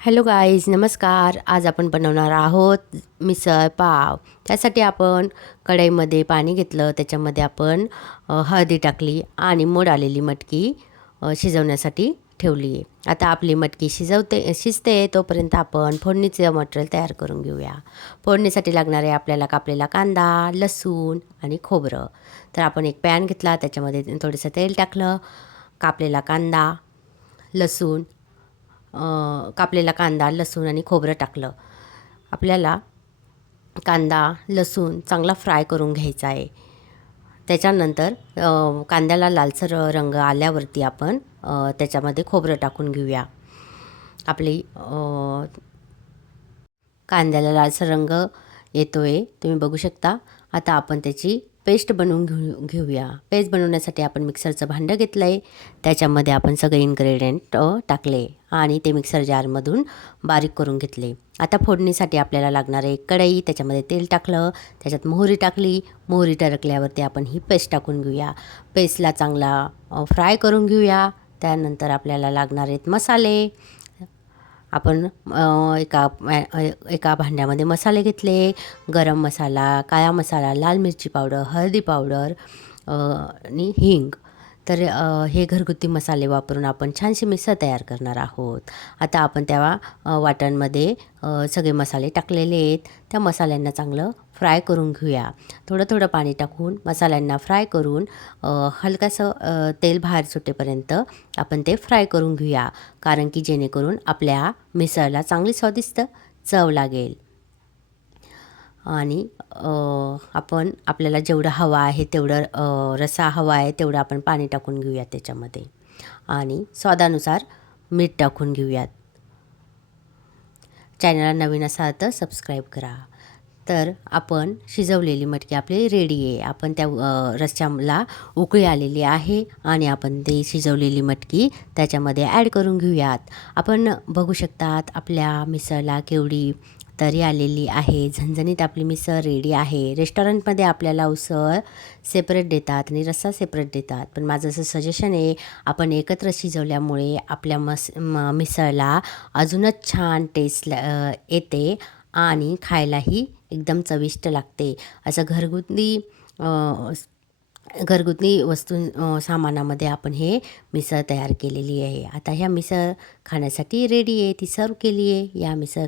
Hello guys नमस्कार. आज आपण बनवणार आहोत मिसळ पाव. त्यासाठी आपण कढईमध्ये पाणी घेतलं. त्याच्यामध्ये आपण हळदी टाकली आणि मोड आलेली मटकी शिजवण्यासाठी ठेवली आहे. आता आपली मटकी शिजवते शिजते. तोपर्यंत आपण फोडणीचं मटेरियल तयार करून घेऊया. फोडणीसाठी लागणारे आपल्याला कापलेला कांदा लसूण आणि खोबरं. तर आपण एक पॅन घेतला. त्याच्यामध्ये थोडंसं तेल टाकलं. कापलेला कांदा लसूण कापलेला कांदा लसूण आणि खोबरं टाकलं. आपल्याला कांदा लसूण चांगला फ्राय करून घ्यायचा आहे. त्याच्यानंतर कांद्याला लालसर रंग आल्यावरती आपण त्याच्यामध्ये खोबरं टाकून घेऊया. आपली कांद्याला लालसर रंग येतो आहे तुम्ही बघू शकता. आता आपण त्याची पेस्ट बनवून घेऊ घेऊया. पेस्ट बनवण्यासाठी आपण मिक्सरचं भांडं घेतलं आहे त्याच्यामध्ये आपण सगळे इन्ग्रेडियंट टाकले आणि ते मिक्सर जारमधून बारीक करून घेतले. आता फोडणीसाठी आपल्याला लागणार एक कढई. त्याच्यामध्ये तेल टाकलं. त्याच्यात मोहरी टाकली. मोहरी टरकल्यावरती आपण ही पेस्ट टाकून घेऊया. पेस्टला चांगला फ्राय करून घेऊया. त्यानंतर आपल्याला लागणार आहेत मसाले. आपण एका एका भांड्यामध्ये मसाले घेतले गरम मसाला काळा मसाला लाल मिरची पावडर हळदी पावडर आणि हिंग. तर हे घरगुती मसाले वापरून आपण छानशी मिसळ तयार करणार आहोत. आता आपण त्या वाटणमध्ये सगळे मसाले टाकलेले आहेत. त्या मसाल्यांना चांगलं फ्राय करून घेऊया. थोडं थोडं पाणी टाकून मसाल्यांना फ्राय करून हलकंसं हलकासं तेल बाहेर सुटेपर्यंत आपण ते फ्राय करून घेऊया. कारण की जेणेकरून आपल्या मिसळला चांगली स्वादिष्ट चव लागेल. आणि आपण आपल्याला जेवढं हवा आहे तेवढं रसा रस्सा हवा आहे तेवढं आपण पाणी टाकून घेऊयात त्याच्यामध्ये. आणि स्वादानुसार मीठ टाकून घेऊयात. चॅनलला नवीन असाल तर सबस्क्राईब करा. तर आपण शिजवलेली मटकी आपली रेडी आहे. आपण त्या अ, रस्स्याला उकळी आलेली आहे आणि आपण ते शिजवलेली मटकी त्याच्यामध्ये ॲड करून घेऊयात. आपण बघू शकतात आपल्या मिसळला केवढी तरी आलेली आहे. झणझणीत आपली मिसळ रेडी आहे. रेस्टॉरंटमध्ये आपल्याला उसळ सेपरेट देतात आणि रस्सा सेपरेट देतात. पण माझं असं सजेशन आहे आपण एकत्र शिजवल्यामुळे आपल्या मस म मिसळला अजूनच छान टेस्ट येते आणि खायलाही एकदम चविष्ट लागते. असं घरगुती घरगुती वस्तू सामानामध्ये आपण हे मिसळ तयार केलेली आहे. आता ह्या मिसळ खाण्यासाठी रेडी आहे. ती सर्व केली आहे. या मिसळ